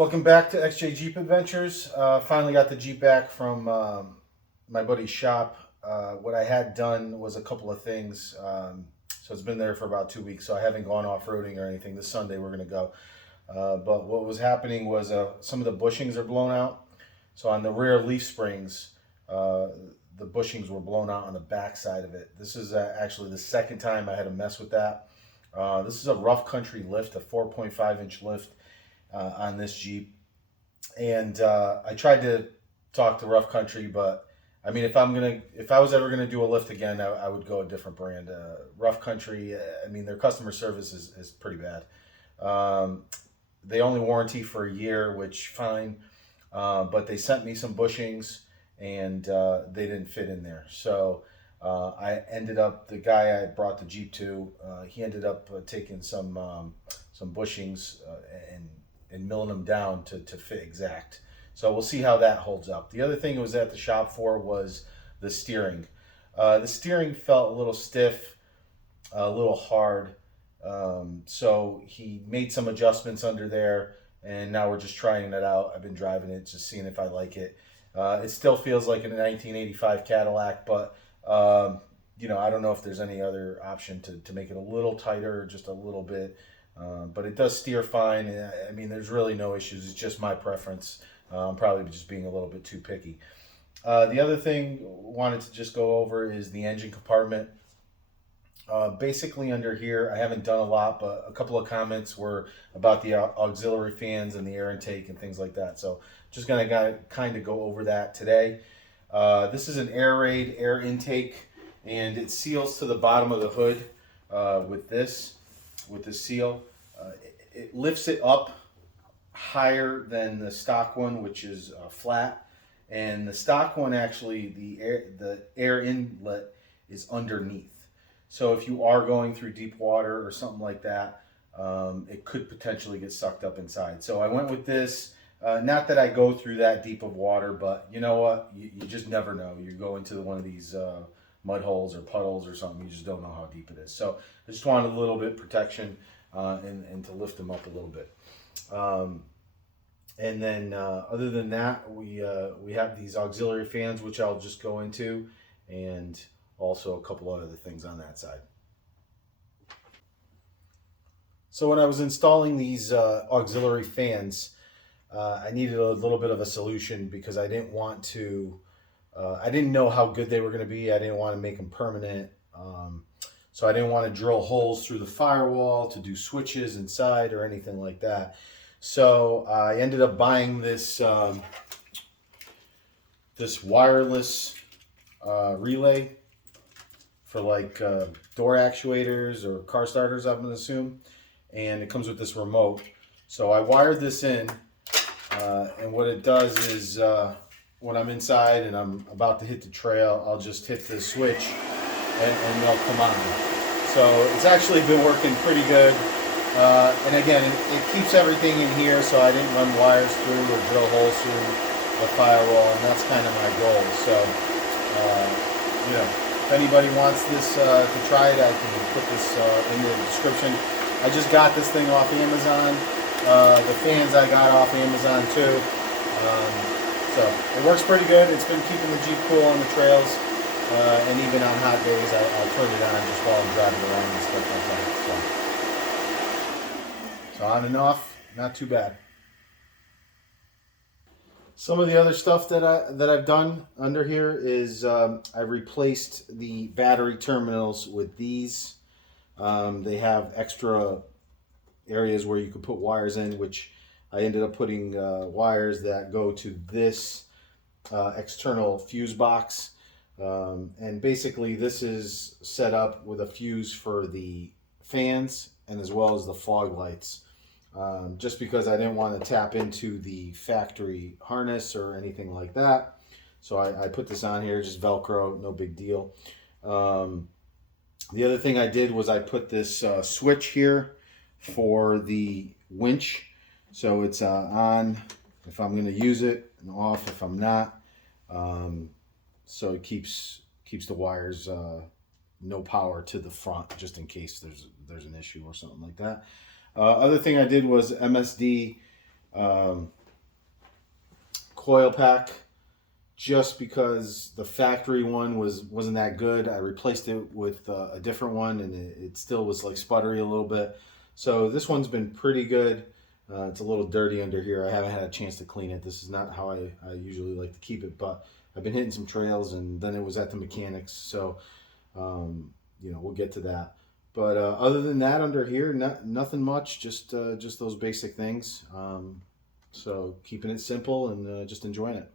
Welcome back to XJ Jeep Adventures. Finally got the Jeep back from my buddy's shop. What I had done was a couple of things. So it's been there for about 2 weeks, so I haven't gone off-roading or anything. This Sunday we're going to go. But what was happening was some of the bushings are blown out. So on the rear leaf springs, the bushings were blown out on the back side of it. This is actually the second time I had to mess with that. This is a rough country lift, a 4.5-inch lift. On this Jeep, and I tried to talk to Rough Country, but I mean, if I was ever gonna do a lift again, I would go a different brand. Rough Country, I mean, their customer service is pretty bad. They only warranty for a year, which fine, but they sent me some bushings and they didn't fit in there. So I ended up, the guy I brought the Jeep to, he ended up taking some bushings and milling them down to fit exact. So we'll see how that holds up. The other thing I was at the shop for was the steering. The steering felt a little stiff, a little hard. So he made some adjustments under there, and now we're just trying it out. I've been driving it, just seeing if I like it. It still feels like a 1985 Cadillac, but I don't know if there's any other option to make it a little tighter, just a little bit. But it does steer fine. I mean, there's really no issues. It's just my preference. I'm probably just being a little bit too picky. The other thing I wanted to just go over is the engine compartment. Basically under here, I haven't done a lot, but a couple of comments were about the auxiliary fans and the air intake and things like that. So just going to kind of go over that today. This is an air raid air intake, and it seals to the bottom of the hood with this seal. It lifts it up higher than the stock one, which is flat, and the stock one actually the air inlet is underneath. So if you are going through deep water or something like that, it could potentially get sucked up inside. So I went with this. Not that I go through that deep of water, but you know what? You just never know. You go into one of these mud holes or puddles or something, you just don't know how deep it is. So I just wanted a little bit of protection and to lift them up a little bit. And then other than that, we have these auxiliary fans, which I'll just go into, and also a couple of other things on that side. So when I was installing these auxiliary fans, I needed a little bit of a solution because I didn't want to I didn't know how good they were going to be. I didn't want to make them permanent. So I didn't want to drill holes through the firewall to do switches inside or anything like that. So I ended up buying this this wireless relay for like door actuators or car starters, I'm going to assume. And it comes with this remote. So I wired this in, and what it does is when I'm inside and I'm about to hit the trail, I'll just hit the switch and they'll come on. So it's actually been working pretty good. And again, it keeps everything in here, so I didn't run wires through or drill holes through the firewall, and that's kind of my goal. So, if anybody wants this to try it, I can put this in the description. I just got this thing off Amazon. The fans I got off Amazon too. So it works pretty good. It's been keeping the Jeep cool on the trails, and even on hot days, I'll turn it on just while I'm driving around and stuff like that. So on and off, not too bad. Some of the other stuff that I've done under here is I replaced the battery terminals with these. They have extra areas where you could put wires in, which I ended up putting wires that go to this external fuse box. And basically this is set up with a fuse for the fans and as well as the fog lights. Just because I didn't want to tap into the factory harness or anything like that. So I put this on here, just Velcro, no big deal. The other thing I did was I put this switch here for the winch. So it's on if I'm going to use it and off if I'm not. So it keeps the wires no power to the front just in case there's an issue or something like that. Other thing I did was MSD Um, Coil pack, just because the factory one wasn't that good. I replaced it with a different one, and it still was like sputtery a little bit. So this one's been pretty good. It's a little dirty under here. I haven't had a chance to clean it. This is not how I usually like to keep it, but I've been hitting some trails, and then it was at the mechanics. So, we'll get to that. But other than that, under here, nothing much. Just those basic things. So keeping it simple and just enjoying it.